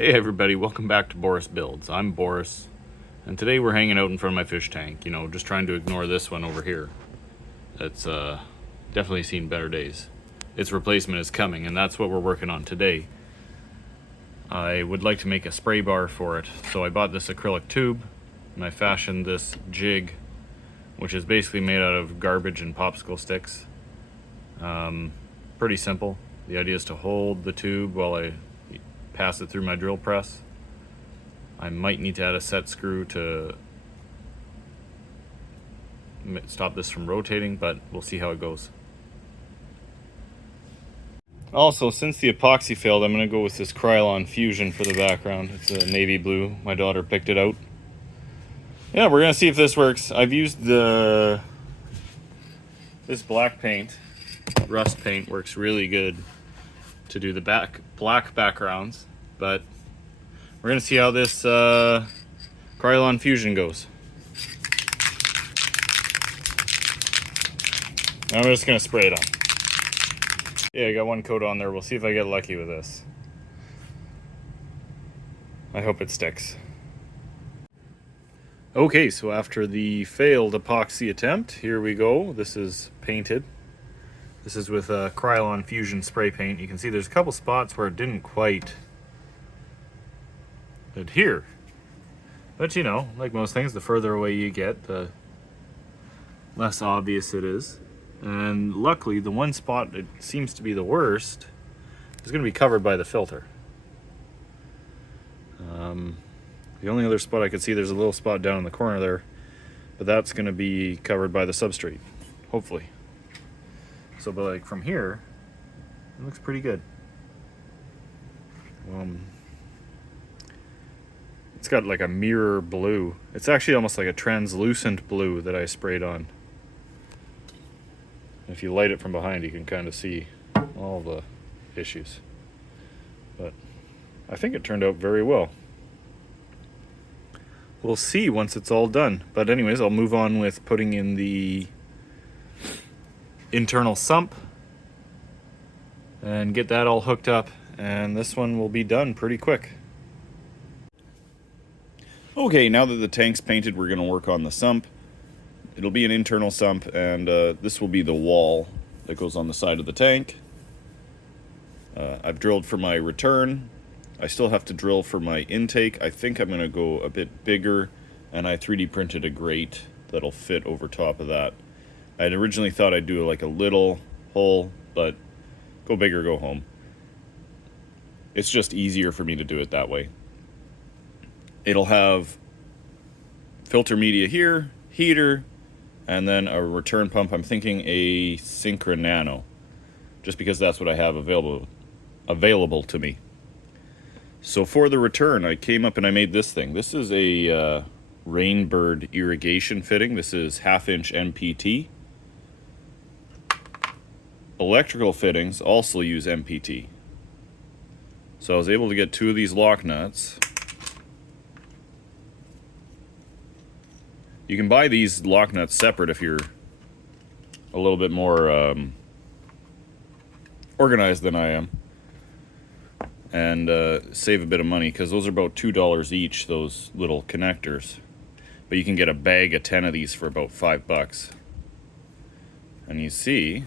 Hey everybody, welcome back to Boris'Builds. I'm Boris, and today we're hanging out in front of my fish tank, just trying to ignore this one over here. That's definitely seen better days. Its replacement is coming, and that's what we're working on today. I would like to make a spray bar for it, so I bought this acrylic tube, and I fashioned this jig, which is basically made out of garbage and popsicle sticks. Pretty simple. The idea is to hold the tube while I pass it through my drill press. I might need to add a set screw to stop this from rotating, but we'll see how it goes. Also, since the epoxy failed, I'm going to go with this Krylon Fusion for the background. It's a navy blue. My daughter picked it out. Yeah, we're going to see if this works. I've used this black paint. Rust paint works really good to do the black backgrounds, but we're going to see how this Krylon Fusion goes. I'm just going to spray it on. Yeah, I got one coat on there. We'll see if I get lucky with this. I hope it sticks. Okay, so after the failed epoxy attempt, here we go. This is painted. This is with a Krylon Fusion spray paint. You can see there's a couple spots where it didn't quite adhere. But like most things, the further away you get, the less obvious it is. And luckily, the one spot that seems to be the worst is going to be covered by the filter. The only other spot I could see, there's a little spot down in the corner there, but that's going to be covered by the substrate, hopefully. So, but like from here, it looks pretty good. It's got like a mirror blue. It's actually almost like a translucent blue that I sprayed on. If you light it from behind, you can kind of see all the issues. But I think it turned out very well. We'll see once it's all done. But anyways, I'll move on with putting in the internal sump and get that all hooked up, and this one will be done pretty quick. Okay, now that the tank's painted, we're going to work on the sump. It'll be an internal sump, and this will be the wall that goes on the side of the tank. I've drilled for my return. I still have to drill for my intake. I think I'm going to go a bit bigger, and I 3D printed a grate that'll fit over top of that. I had originally thought I'd do like a little hole, but go big or go home. It's just easier for me to do it that way. It'll have filter media here, heater, and then a return pump. I'm thinking a Synchro Nano, just because that's what I have available to me. So for the return, I came up and I made this thing. This is a Rainbird irrigation fitting. This is 1/2" MPT. Electrical fittings also use MPT. So I was able to get 2 of these lock nuts. You can buy these lock nuts separate if you're a little bit more organized than I am, and save a bit of money, because those are about $2 each, those little connectors. But you can get a bag of 10 of these for about $5. And you see,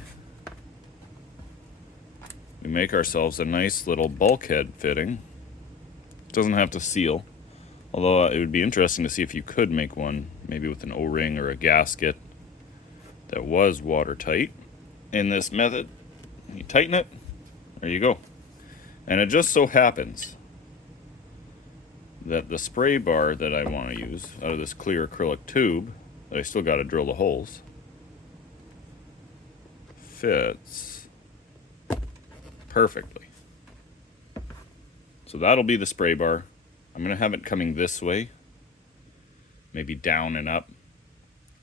we make ourselves a nice little bulkhead fitting. It doesn't have to seal, although it would be interesting to see if you could make one, maybe with an O-ring or a gasket that was watertight. In this method, you tighten it, there you go. And it just so happens that the spray bar that I want to use out of this clear acrylic tube, that I still got to drill the holes, fits perfectly. So that'll be the spray bar. I'm going to have it coming this way, maybe down and up.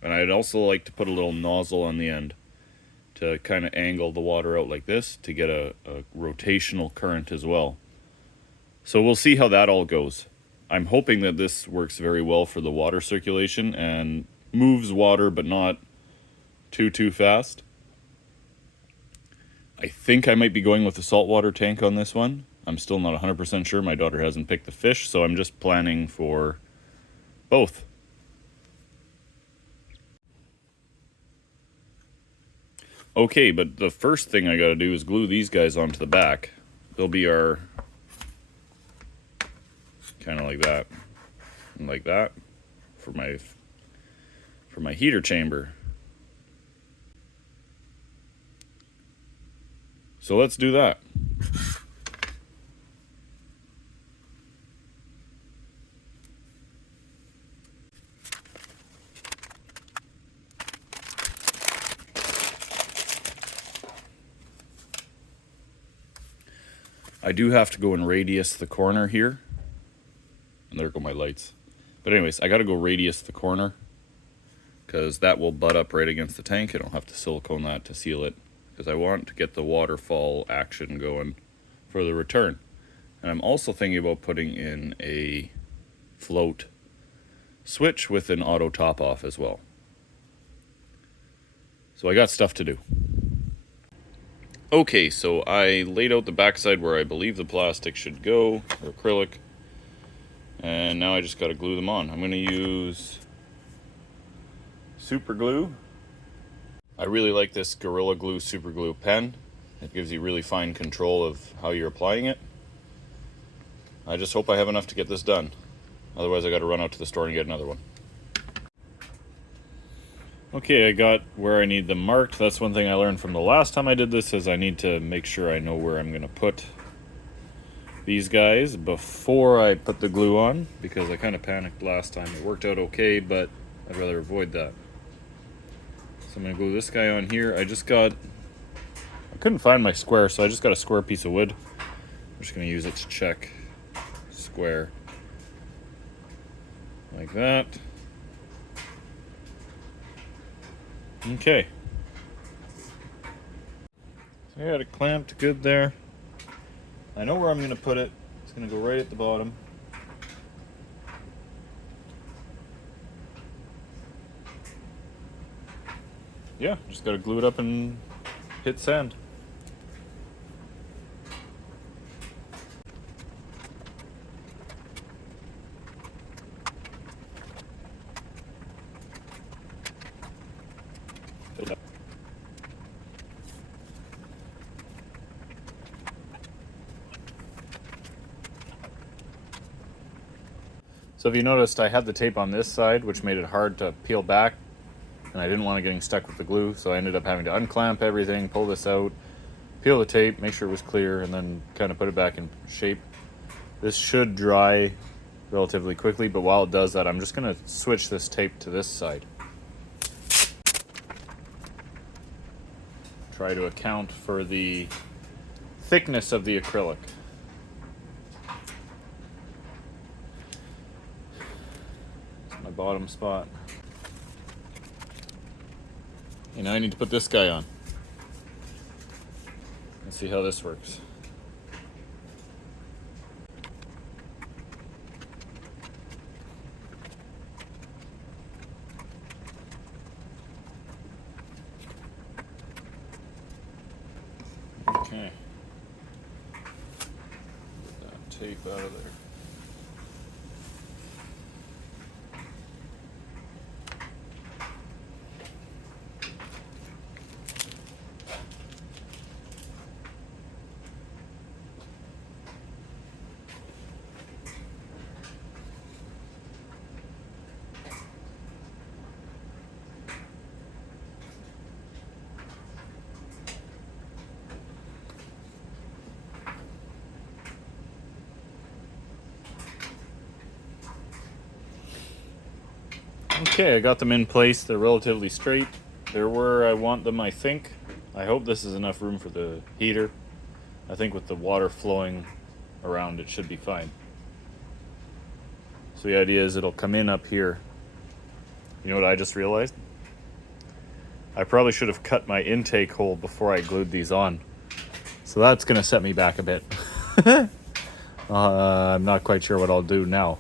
And I'd also like to put a little nozzle on the end to kind of angle the water out like this to get a rotational current as well. So we'll see how that all goes. I'm hoping that this works very well for the water circulation and moves water but not too fast. I think I might be going with the saltwater tank on this one. I'm still not 100% sure. My daughter hasn't picked the fish, so I'm just planning for both. Okay, but the first thing I gotta do is glue these guys onto the back. They'll be our, kind of like that, and like that, for my heater chamber. So let's do that. I do have to go and radius the corner here. And there go my lights. But anyways, I gotta go radius the corner, because that will butt up right against the tank, and I'll have to silicone that to seal it, because I want to get the waterfall action going for the return. And I'm also thinking about putting in a float switch with an auto top off as well. So I got stuff to do. Okay, so I laid out the backside where I believe the plastic should go, or acrylic, and now I just gotta glue them on. I'm gonna use super glue. I really like this Gorilla Glue super glue pen. It gives you really fine control of how you're applying it. I just hope I have enough to get this done. Otherwise I gotta run out to the store and get another one. Okay, I got where I need them marked. That's one thing I learned from the last time I did this, is I need to make sure I know where I'm gonna put these guys before I put the glue on, because I kind of panicked last time. It worked out okay, but I'd rather avoid that. So I'm gonna glue this guy on here. I couldn't find my square, so I just got a square piece of wood. I'm just gonna use it to check square. Like that. Okay. So I got it clamped good there. I know where I'm going to put it. It's going to go right at the bottom. Yeah, just got to glue it up and hit sand. So if you noticed, I had the tape on this side, which made it hard to peel back, and I didn't want it getting stuck with the glue, so I ended up having to unclamp everything, pull this out, peel the tape, make sure it was clear, and then kind of put it back in shape. This should dry relatively quickly, but while it does that, I'm just going to switch this tape to this side. Try to account for the thickness of the acrylic. My bottom spot. And now I need to put this guy on. Let's see how this works. Okay. Get that tape out of there. Okay, I got them in place. They're relatively straight. They're where I want them, I think. I hope this is enough room for the heater. I think with the water flowing around, it should be fine. So the idea is it'll come in up here. You know what I just realized? I probably should have cut my intake hole before I glued these on. So that's going to set me back a bit. I'm not quite sure what I'll do now.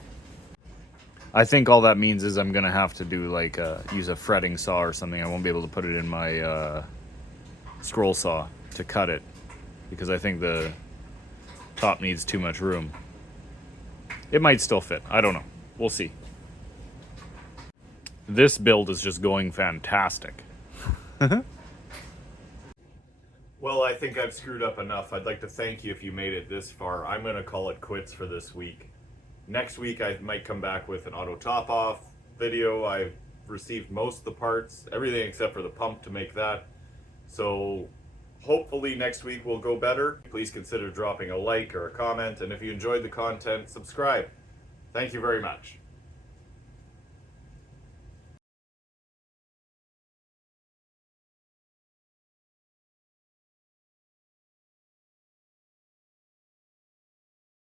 I think all that means is I'm going to have to do like use a fretting saw or something. I won't be able to put it in my scroll saw to cut it, because I think the top needs too much room. It might still fit. I don't know. We'll see. This build is just going fantastic. Well, I think I've screwed up enough. I'd like to thank you if you made it this far. I'm going to call it quits for this week. Next week I might come back with an auto top-off video. I've received most of the parts, everything except for the pump to make that. So hopefully next week will go better. Please consider dropping a like or a comment, and if you enjoyed the content, subscribe. Thank you very much.